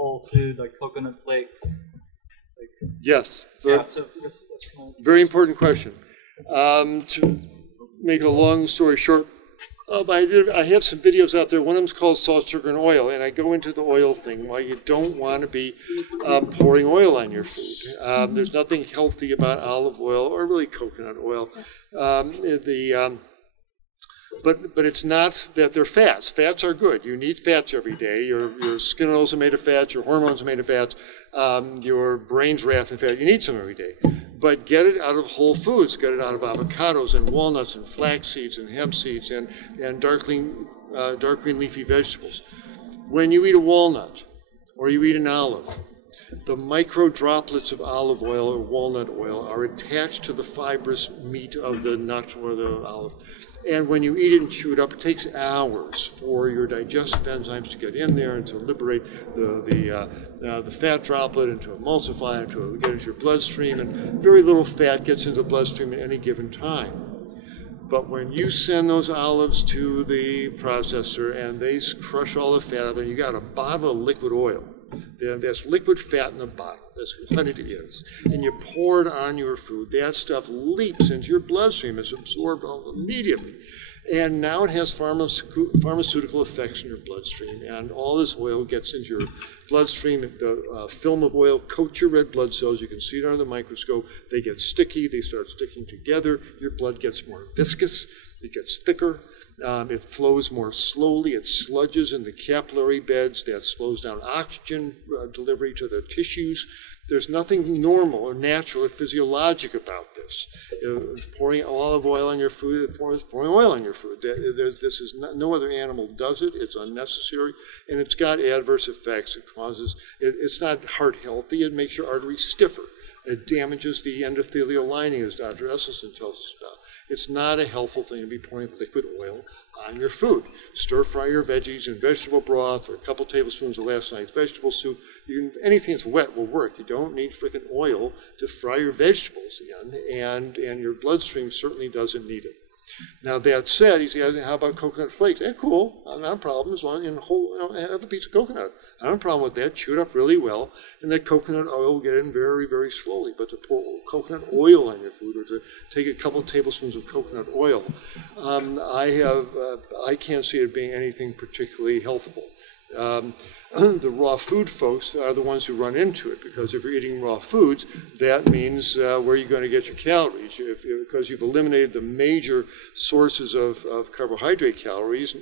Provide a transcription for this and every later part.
whole food, like coconut flakes. Like, Yes. yeah, so that's Very important question. To make a long story short, I have some videos out there. One of them's called Salt, Sugar, and Oil, and I go into the oil thing, why you don't want to be pouring oil on your food. There's nothing healthy about olive oil or really coconut oil. But it's not that they're fats. Fats are good. You need fats every day. Your skin oils are made of fats. Your hormones are made of fats. Your brain's wrapped in fat. You need some every day. But get it out of whole foods. Get it out of avocados and walnuts and flax seeds and hemp seeds and dark green leafy vegetables. When you eat a walnut or you eat an olive, the micro droplets of olive oil or walnut oil are attached to the fibrous meat of the nut or the olive. And when you eat it and chew it up, it takes hours for your digestive enzymes to get in there and to liberate the fat droplet and to emulsify and to get into your bloodstream. And very little fat gets into the bloodstream at any given time. But when you send those olives to the processor and they crush all the fat out, then you got a bottle of liquid oil. That's liquid fat in a bottle. That's what it is. And you pour it on your food. That stuff leaps into your bloodstream. It's absorbed immediately. And now it has pharmaceutical effects in your bloodstream. And all this oil gets into your bloodstream. The film of oil coats your red blood cells. You can see it under the microscope. They get sticky. They start sticking together. Your blood gets more viscous. It gets thicker. It flows more slowly. It sludges in the capillary beds. That slows down oxygen delivery to the tissues. There's nothing normal or natural or physiologic about this. Pouring olive oil on your food, pouring oil on your food. This is not, no other animal does it. It's unnecessary, and it's got adverse effects. It's not heart healthy. It makes your arteries stiffer. It damages the endothelial lining, as Dr. Esselstyn tells us about. It's not a helpful thing to be pouring liquid oil on your food. Stir fry your veggies in vegetable broth or a couple tablespoons of last night's vegetable soup. Anything that's wet will work. You don't need frickin' oil to fry your vegetables again, and your bloodstream certainly doesn't need it. Now that said, he's asking, how about coconut flakes? Cool, not a problem, as long as you have a piece of coconut. I don't have a problem with that. Chew it up really well, and that coconut oil will get in very, very slowly. But to pour coconut oil on your food, or to take a couple tablespoons of coconut oil, I can't see it being anything particularly healthful. The raw food folks are the ones who run into it, because if you're eating raw foods, that means where you're going to get your calories. Because you've eliminated the major sources of carbohydrate calories,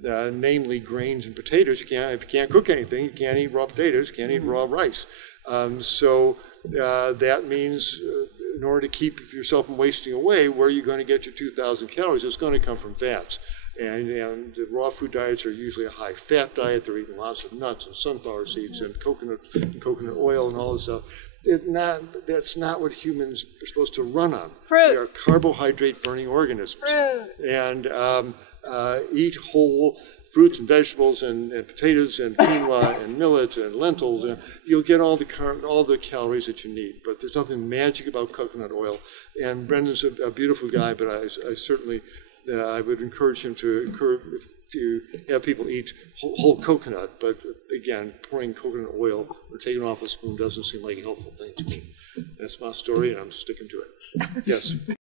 namely grains and potatoes. If you can't cook anything, you can't eat raw potatoes, you can't eat raw rice. So that means in order to keep yourself from wasting away, where you're going to get your 2,000 calories, it's going to come from fats. And the raw food diets are usually a high-fat diet. They're eating lots of nuts and sunflower seeds and coconut oil and all this stuff. That's not what humans are supposed to run on. Fruit. They are carbohydrate-burning organisms. Fruit. And eat whole fruits and vegetables and potatoes and quinoa and millet and lentils. And you'll get all the calories that you need. But there's nothing magic about coconut oil. And Brendan's a beautiful guy, but I certainly... I would encourage him to have people eat whole coconut, but again, pouring coconut oil or taking off a spoon doesn't seem like a helpful thing to me. That's my story, and I'm sticking to it. Yes?